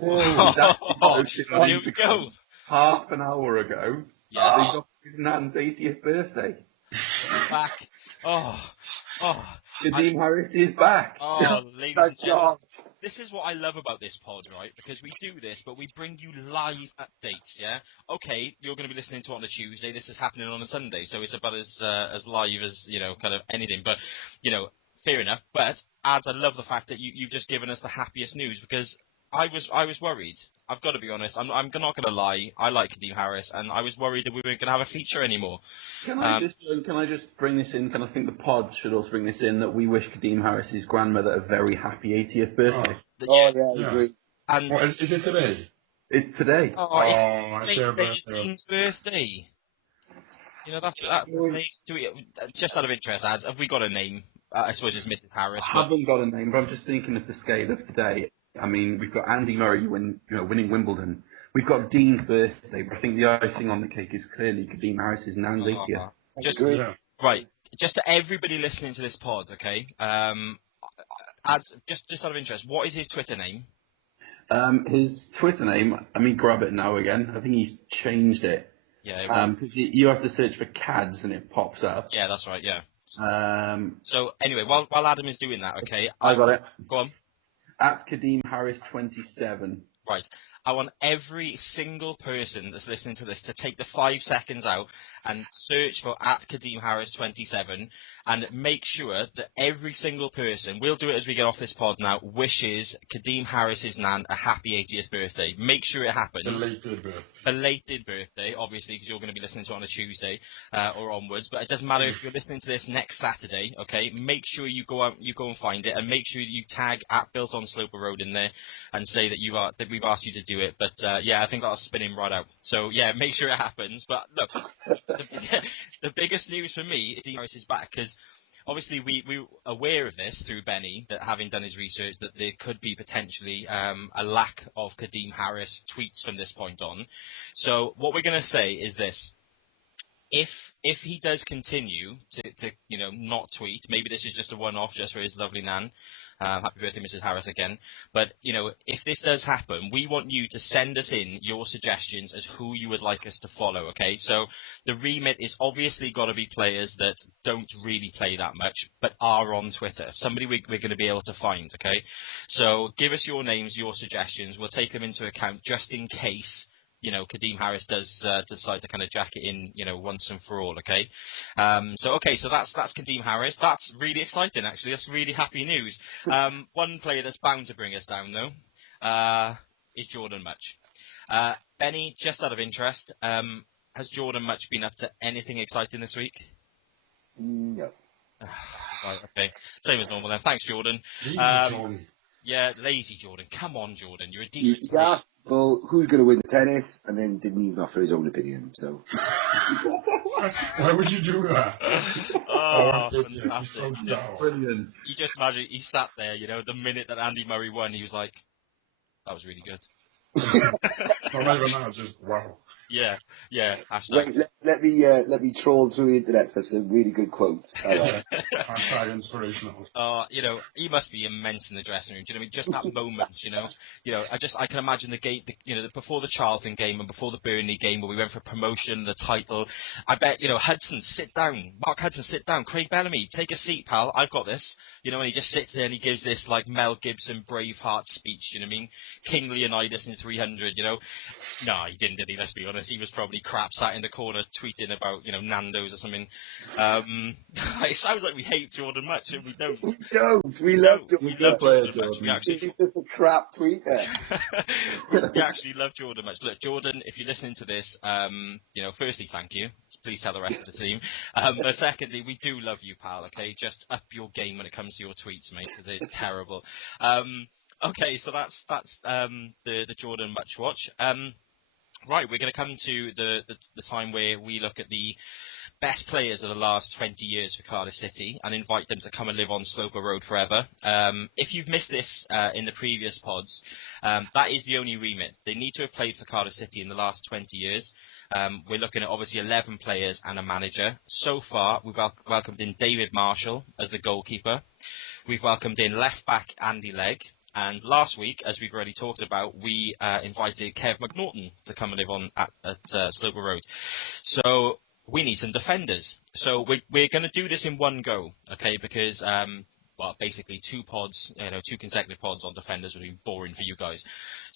Here we go. Half an hour ago, he got his nan's 80th birthday. Back. Kadeem Harris is back. Oh, ladies and gentlemen. This is what I love about this pod, right? Because we do this, but we bring you live updates, yeah? Okay, you're going to be listening to it on a Tuesday. This is happening on a Sunday, so it's about as live as, kind of anything. But, fair enough. But, Ads, I love the fact that you've just given us the happiest news, because I was worried. I've got to be honest. I'm not going to lie. I like Kadeem Harris, and I was worried that we weren't going to have a feature anymore. Can I just bring this in? Can I think the pod should also bring this in that we wish Kadeem Harris's grandmother a very happy 80th birthday. I agree. And is it today? It's today. It's St. Dean's birthday. That's amazing. Just out of interest, ads, have we got a name? I suppose it's Mrs. Harris. I haven't got a name, but I'm just thinking of the scale of today. I mean, we've got Andy Murray winning Wimbledon. We've got Dean's birthday, but I think the icing on the cake is clearly Kadeem Harris's Nan's 80th. Right. Just to everybody listening to this pod, okay? Ads, just out of interest, what is his Twitter name? His Twitter name, let me grab it now again. I think he's changed it. Yeah. You have to search for CADS and it pops up. Yeah, that's right, yeah. So anyway, while Adam is doing that, okay? I got it. Go on. At Kadeem Harris 27. Right. I want every single person that's listening to this to take the 5 seconds out and search for at Kadeem Harris 27 and make sure that every single person, we'll do it as we get off this pod now, wishes Kadeem Harris's nan a happy 80th birthday. Make sure it happens. Belated birthday, obviously, because you're going to be listening to it on a Tuesday or onwards. But it doesn't matter if you're listening to this next Saturday, okay? Make sure you go out, you go and find it, and make sure you tag at Built on Sloper Road in there and say that we've asked you to do it. But I think that'll spin him right out. So yeah, make sure it happens. But look, the biggest news for me is Harris is back, because obviously we were aware of this through Benny, that having done his research, that there could be potentially a lack of Kadeem Harris tweets from this point on. So what we're going to say is this. If he does continue to not tweet, maybe this is just a one-off just for his lovely nan. Happy birthday, Mrs. Harris, again. But, if this does happen, we want you to send us in your suggestions as who you would like us to follow, okay? So the remit is obviously got to be players that don't really play that much, but are on Twitter. Somebody we're going to be able to find, okay? So give us your names, your suggestions. We'll take them into account just in case Kadeem Harris does decide to kind of jack it in, once and for all, okay? So that's Kadeem Harris. That's really exciting, actually. That's really happy news. One player that's bound to bring us down, though, is Jordan Mutch. Benny, just out of interest, has Jordan Mutch been up to anything exciting this week? No. Right, okay. Same as normal then. Thanks, Jordan. Jordan. Yeah, lazy Jordan. Come on, Jordan. You're a decent He asked people who's going to win the tennis, and then didn't even offer his own opinion. So. Why would you do that? Oh, fantastic. So Brilliant. You just imagine he sat there, the minute that Andy Murray won, he was like, that was really good. Not even that, just wow. Yeah. Wait, let me troll through the internet for some really good quotes. Hashtag inspirational. He must be immense in the dressing room. Do you know what I mean? Just that moment, I can imagine the game, before the Charlton game and before the Burnley game where we went for promotion, the title. I bet, Hudson, sit down. Mark Hudson, sit down. Craig Bellamy, take a seat, pal. I've got this. And he just sits there and he gives this like Mel Gibson Braveheart speech. You know what I mean? King Leonidas in 300. No, he didn't, did he? Let's be honest. He was probably crap sat in the corner tweeting about, Nando's or something. It sounds like we hate Jordan Mutch, and we don't. We don't. We love Jordan Mutch. We actually... He's just a crap tweeter. we actually love Jordan Mutch. Look, Jordan, if you're listening to this, firstly, thank you. Please tell the rest of the team. But secondly, we do love you, pal, okay? Just up your game when it comes to your tweets, mate. They're terrible. Okay, so that's the Jordan Mutch watch. Right, we're going to come to the time where we look at the best players of the last 20 years for Cardiff City and invite them to come and live on Sloper Road forever. If you've missed this in the previous pods, that is the only remit. They need to have played for Cardiff City in the last 20 years. We're looking at obviously 11 players and a manager. So far, we've welcomed in David Marshall as the goalkeeper. We've welcomed in left-back Andy Legg. And last week, as we've already talked about, we invited Kev McNaughton to come and live on at Sloper Road. So we need some defenders. So we're going to do this in one go, okay? Because basically two consecutive pods on defenders would be boring for you guys.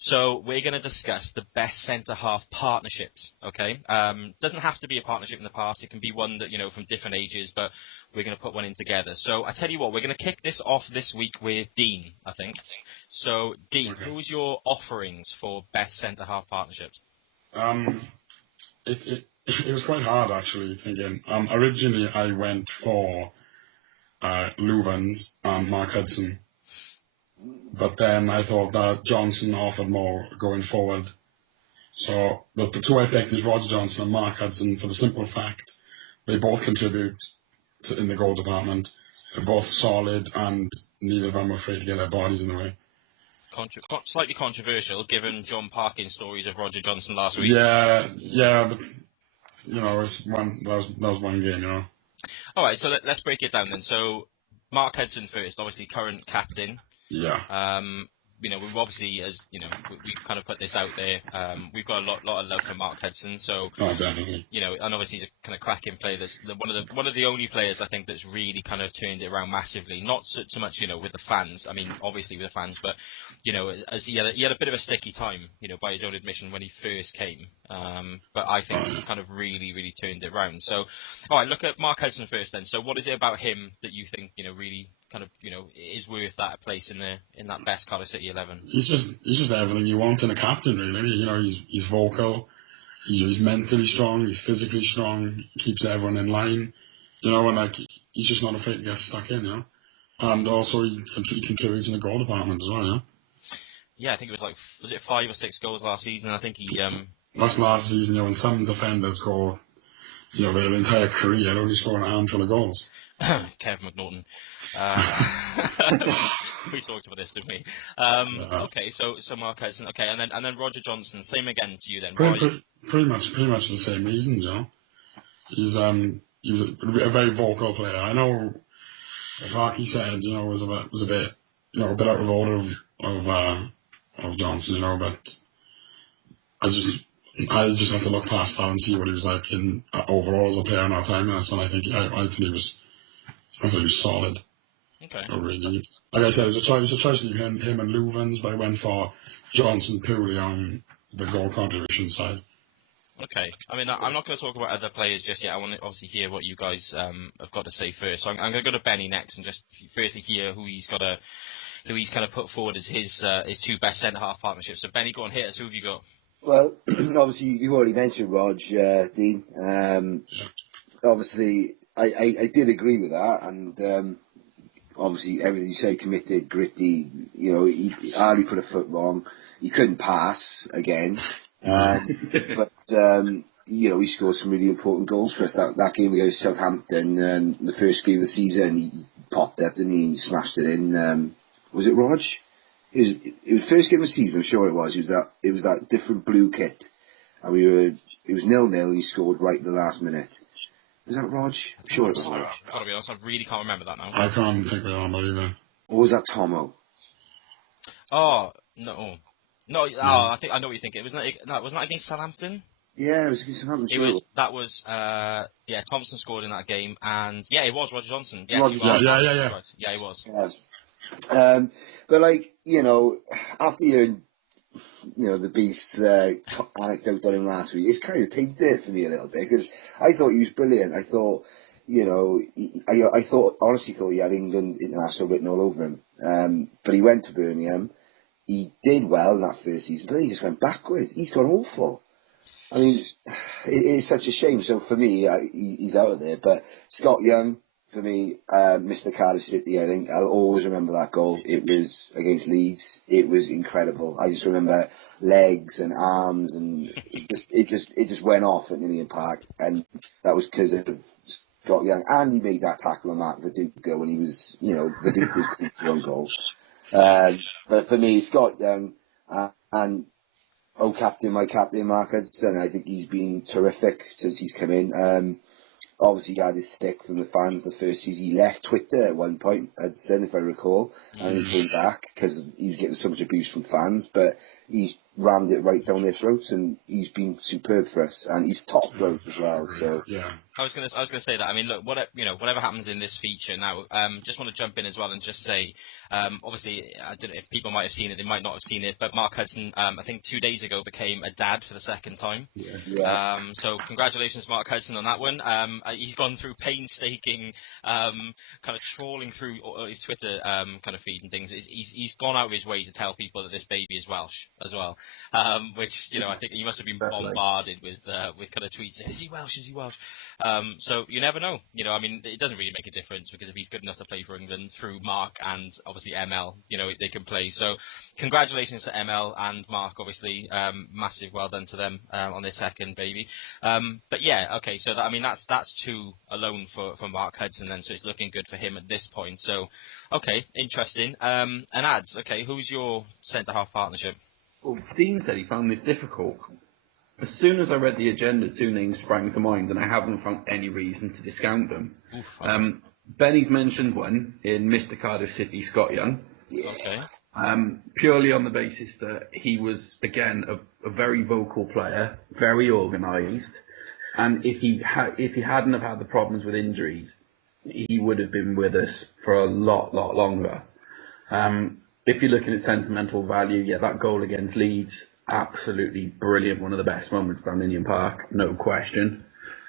So we're going to discuss the best centre-half partnerships, okay? Doesn't have to be a partnership in the past. It can be one that, from different ages, but we're going to put one in together. So I tell you what, we're going to kick this off this week with Dean, I think. So, Dean, okay. Who's your offerings for best centre-half partnerships? It was quite hard, actually, thinking. Originally, I went for Louvens and Mark Hudson. But then I thought that Johnson offered more going forward. So the two I picked is Roger Johnson and Mark Hudson for the simple fact They both contribute in the goal department. They're both solid, and neither of them are afraid to get their bodies in the way. Slightly controversial, given John Parkin's stories of Roger Johnson last week. Yeah, but that was one game, All right, so let's break it down then. So Mark Hudson first, obviously current captain. Yeah. We've obviously, as you know, we've kind of put this out there. We've got a lot of love for Mark Hudson. So, definitely. And obviously he's a kind of cracking player. That's one of the only players I think that's really kind of turned it around massively. Not so much, with the fans. I mean, obviously with the fans, but as he had a bit of a sticky time, by his own admission when he first came. But I think he kind of really, really turned it around. So, all right, look at Mark Hudson first then. So, what is it about him that you think, really kind of, is worth that place in that best Cardiff City 11? He's just everything you want in a captain, really. He's vocal, he's mentally strong, he's physically strong, keeps everyone in line, and he's just not afraid to get stuck in, And also he contributes in the goal department as well, Yeah, I think it was it 5 or 6 goals last season? I think he That's last season, and some defenders score, their entire career only scoring a handful of goals. Kevin McNaughton. We talked about this, didn't we? Okay, so Mark Hudson. Okay, and then Roger Johnson. Same again to you then. Pretty much the same reasons, He was a very vocal player. I know, like Harky said, was a bit out of order of Johnson, but I just have to look past that and see what he was like in overall as a player in our time. And I think he was solid. Okay. Really. Like I said, it was a choice between him and Louvens, but I went for Johnson purely on the goal contribution side. Okay. I mean, I'm not going to talk about other players just yet. I want to obviously hear what you guys have got to say first. So I'm going to go to Benny next and just firstly hear who he's kind of put forward as his two best centre half partnerships. So Benny, go on, hit us. Who have you got? Well, obviously you already mentioned Rog, Dean. Obviously I did agree with that, and obviously everything you say, committed, gritty. He hardly put a foot wrong. He couldn't pass again. But he scored some really important goals for us. That game against Southampton, the first game of the season, he popped up and he smashed it in. Was it Rog? It was first game of the season. I'm sure it was. It was that different blue kit, and it was 0-0, and he scored right at the last minute. Was that Rog? I'm sure it was Rog. I've got to be honest, I really can't remember that now. I can't think of it on either. Or was that Tomo? Oh no. No, I think I know what you're thinking. Wasn't that against Southampton? Yeah, it was against Southampton. Thompson scored in that game, and it was Roger Johnson. Yes, Roger Johnson. Yeah. Right. Yeah, he was. Yeah. But after hearing, the Beast's anecdote on him last week, it's kind of tainted it for me a little bit, because I thought he was brilliant. I thought, I honestly thought he had England international written all over him. But he went to Birmingham. He did well in that first season, but then he just went backwards. He's gone awful. I mean, it is such a shame. So for me, he's out of there. But Scott Young, for me, Mr. Cardiff City, I think I'll always remember that goal. It was against Leeds. It was incredible. I just remember legs and arms, and it just went off at Ninian Park, and that was because of Scott Young. And he made that tackle on Mark Viduka when he was, Viduka was his own goal. But for me, Scott Young and my captain, Mark Hudson, I think he's been terrific since he's come in. Obviously, he had his stick from the fans the first season. He left Twitter at one point, Hudson, if I recall, and he came back because he was getting so much abuse from fans. But he's rammed it right down their throats, and he's been superb for us. And he's top bloke as well. So yeah. I was gonna say that. I mean, look, whatever happens in this feature now, just want to jump in as well and just say, obviously, I don't know if people might have seen it, they might not have seen it, but Mark Hudson, I think 2 days ago, became a dad for the second time. Yeah. So congratulations, Mark Hudson, on that one. He's gone through painstaking, kind of trawling through his Twitter kind of feed and things. He's gone out of his way to tell people that this baby is Welsh as well. which I think he must have been Definitely. bombarded with kind of tweets. Is he Welsh? Is he Welsh? So you never know. I mean, it doesn't really make a difference because if he's good enough to play for England through Mark and obviously ML, they can play. So congratulations to ML and Mark, obviously, massive well done to them on their second baby. But yeah, okay. So that's 2 alone for Mark Hudson then. So it's looking good for him at this point. So okay, interesting. And Ads, okay, who's your centre half partnership? Well, Dean said he found this difficult. As soon as I read the agenda, 2 names sprang to mind, and I haven't found any reason to discount them. Oof, Benny's mentioned one in Mr. Cardiff City, Scott Young. Okay. Purely on the basis that he was, again, a very vocal player, very organised, and if he hadn't have had the problems with injuries, he would have been with us for a lot longer. If you're looking at sentimental value, yeah, that goal against Leeds, absolutely brilliant, one of the best moments down Ninian Park, no question.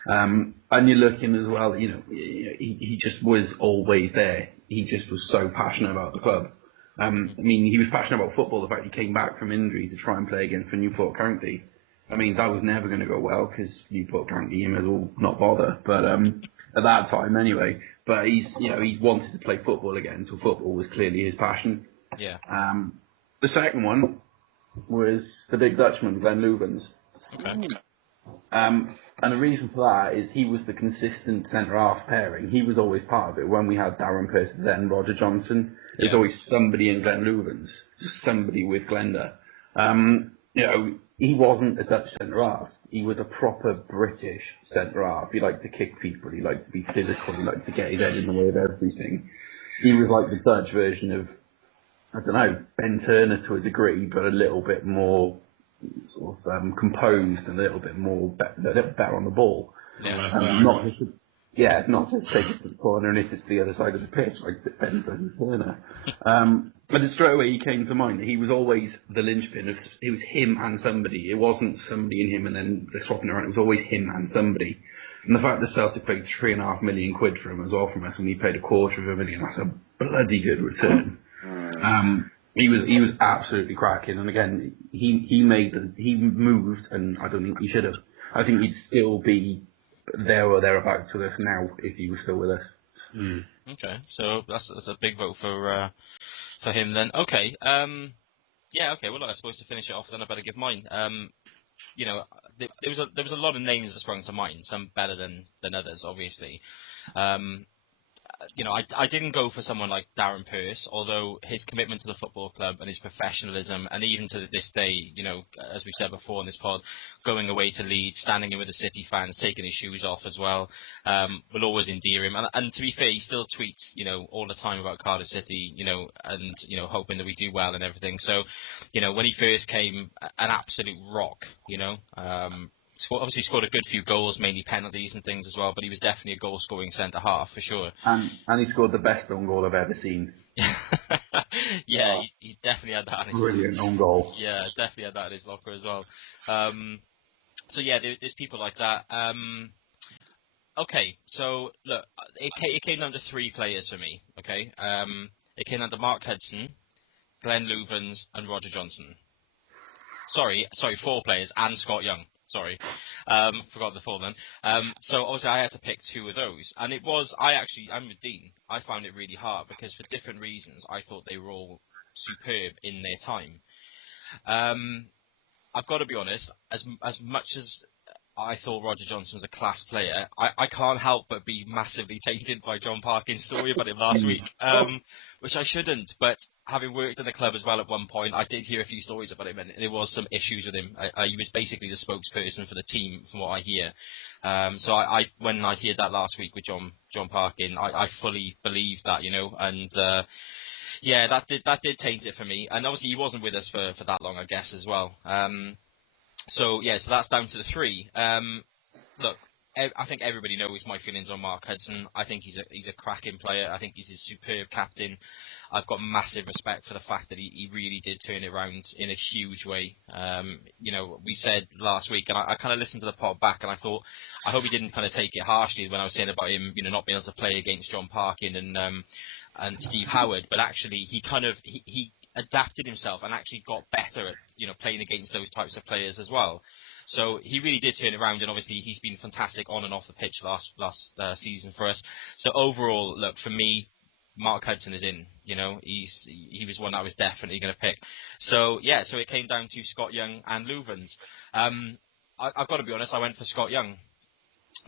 And you're looking as well, he just was always there. He just was so passionate about the club. He was passionate about football. The fact he came back from injury to try and play again for Newport County. That was never going to go well because Newport County, him as well, not bother. But at that time, anyway. But he wanted to play football again, so football was clearly his passion. Yeah. The second one was the big Dutchman, Glenn Loovens. Okay. And the reason for that is he was the consistent centre-half pairing. He was always part of it. When we had Darren Pearce then Roger Johnson, there's always somebody in Glenn Loovens, somebody with Glenda. He wasn't a Dutch centre-half. He was a proper British centre-half. He liked to kick people. He liked to be physical. He liked to get his head in the way of everything. He was like the Dutch version of, Ben Turner to a degree, but a little bit more sort of composed and a little bit more better on the ball. Yeah. Not just take it to the corner and hit it to the other side of the pitch like Ben does Turner. But straight away he came to mind. He was always the linchpin. It was him and somebody. It wasn't somebody and him and then they're swapping around. It was always him and somebody. And the fact that Celtic paid £3.5 million for him as well from us, and we paid £250,000, that's a bloody good return. He was absolutely cracking, and again, he moved, and I don't think he should have. I think he'd still be there or thereabouts with us now if he was still with us. Okay, so that's a big vote for him then. Okay, okay. Well, I suppose to finish it off, then I better give mine. There was a lot of names that sprung to mind, some better than others, obviously. I didn't go for someone like Darren Pearce, although his commitment to the football club and his professionalism, and even to this day, as we've said before in this pod, going away to Leeds, standing in with the City fans, taking his shoes off as well, will always endear him. And to be fair, he still tweets, all the time about Cardiff City, and, hoping that we do well and everything. So, when he first came, an absolute rock, obviously scored a good few goals, mainly penalties and things as well, but he was definitely a goal-scoring centre-half, for sure. And he scored the best own goal I've ever seen. He definitely had that in his brilliant own goal. Yeah, definitely had that in his locker as well. There's people like that. Okay, so, look, it came down to 3 players for me, okay? It came down to Mark Hudson, Glenn Loovens, and Roger Johnson. Sorry, 4 players, and Scott Young. Sorry, forgot the 4 then. So obviously I had to pick 2 of those, and I'm with Dean. I found it really hard because for different reasons I thought they were all superb in their time. I've got to be honest, as much as I thought Roger Johnson was a class player, I can't help but be massively tainted by John Parkin's story about him last week, which I shouldn't, but having worked in the club as well at one point, I did hear a few stories about him, and there was some issues with him. He was basically the spokesperson for the team, from what I hear. So when I heard that last week with John Parkin, I fully believed that, and that did taint it for me. And obviously he wasn't with us for that long, I guess, as well. So that's down to the 3. Look, I think everybody knows my feelings on Mark Hudson. I think he's a cracking player. I think he's a superb captain. I've got massive respect for the fact that he really did turn it around in a huge way. We said last week, and I kind of listened to the pod back, and I thought, I hope he didn't kind of take it harshly when I was saying about him, not being able to play against John Parkin and Steve Howard. But actually, he adapted himself and actually got better at, playing against those types of players as well. So he really did turn it around, and obviously he's been fantastic on and off the pitch last season for us. So overall, look, for me, Mark Hudson is in. He was one I was definitely going to pick. So yeah, so it came down to Scott Young and Louvens. I've got to be honest, I went for Scott Young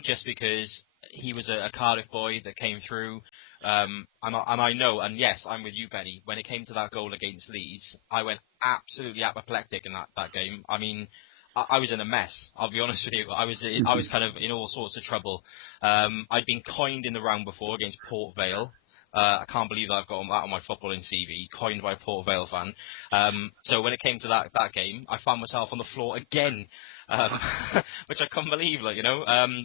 just because he was a Cardiff boy that came through. And I know, and yes, I'm with you, Benny. When it came to that goal against Leeds, I went absolutely apoplectic in that game. I mean, I was in a mess. I'll be honest with you. I was kind of in all sorts of trouble. I'd been coined in the round before against Port Vale. I can't believe that I've got that on my footballing CV, coined by a Port Vale fan. So when it came to that game, I found myself on the floor again, which I couldn't believe,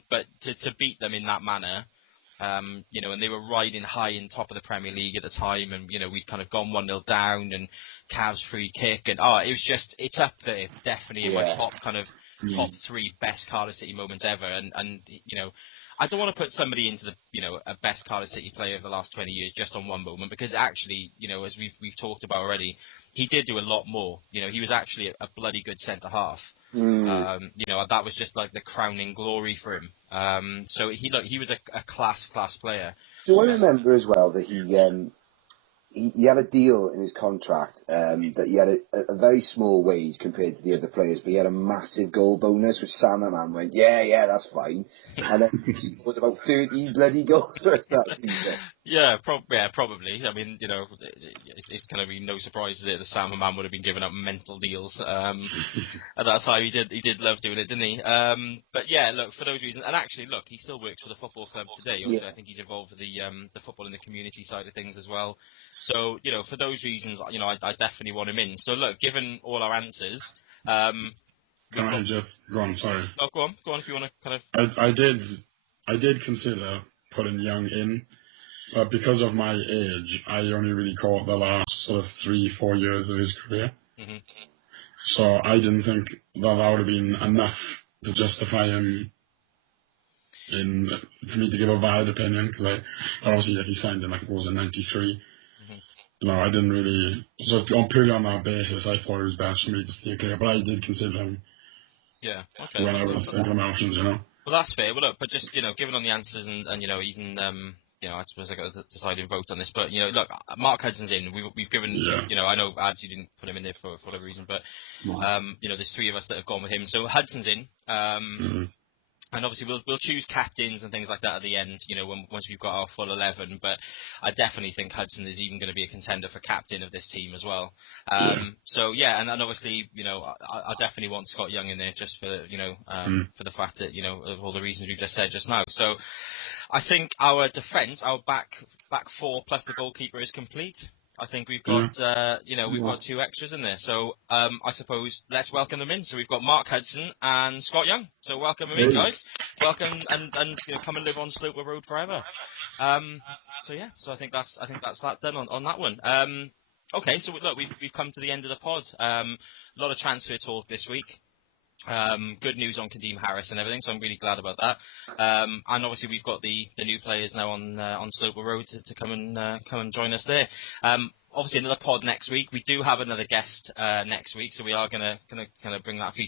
but to beat them in that manner, and they were riding high in top of the Premier League at the time, and we'd kind of gone 1-0 down, and Cavs free kick, and it's up there definitely in my top 3 best Cardiff City moments ever, and I don't want to put somebody into the a best Cardiff City player of the last 20 years just on one moment, because actually as we've talked about already, he did do a lot more. He was actually a bloody good centre half. That was just like the crowning glory for him. So he was a class player. Do I remember as well that he had a deal in his contract that he had a very small wage compared to the other players, but he had a massive goal bonus, which Sam and Man went, yeah, that's fine. And then he scored about 13 bloody goals for us that season. Yeah, probably. I mean, it's kind of no surprise that the Sam and Man would have been giving up mental deals. At that time, he did love doing it, didn't he? But yeah, look, for those reasons, and actually, look, he still works for the football club today. Also, yeah. I think he's involved with the football in the community side of things as well. So, for those reasons, I definitely want him in. So, look, given all our answers, can I just go on? Sorry. No, go on. If you want to kind of. I did consider putting Young in, but because of my age, I only really caught the last sort of 3-4 years of his career. Mm-hmm. So I didn't think that would have been enough to justify him for me to give a valid opinion, because obviously he signed in, it was in 93. I didn't really, so purely on that basis, I thought it was best for me to stay clear, but I did consider him. Yeah, okay. When I was thinking of options, Well, that's fair. Well, look, but just, given on the answers and even, I suppose I got a deciding vote on this, but, look, Mark Hudson's in. We've given, I know Ads, you didn't put him in there for whatever reason, but, there's 3 of us that have gone with him. So Hudson's in. And obviously we'll choose captains and things like that at the end, once we've got our full 11. But I definitely think Hudson is even going to be a contender for captain of this team as well. So yeah, and obviously, I definitely want Scott Young in there just for for the fact that of all the reasons we've just said just now. So I think our defence, our back 4 plus the goalkeeper is complete. I think we've got, we've got 2 extras in there. So, I suppose let's welcome them in. So we've got Mark Hudson and Scott Young. So welcome them in, guys. Welcome and come and live on Sloper Road forever. So yeah, so I think that's that done on that one. Okay, so look, we've come to the end of the pod. A lot of transfer talk this week. Good news on Kadeem Harris and everything, so I'm really glad about that. And obviously we've got the new players now on Sloper Road to come and join us there. Obviously another pod next week. We do have another guest next week, so we are gonna bring that feature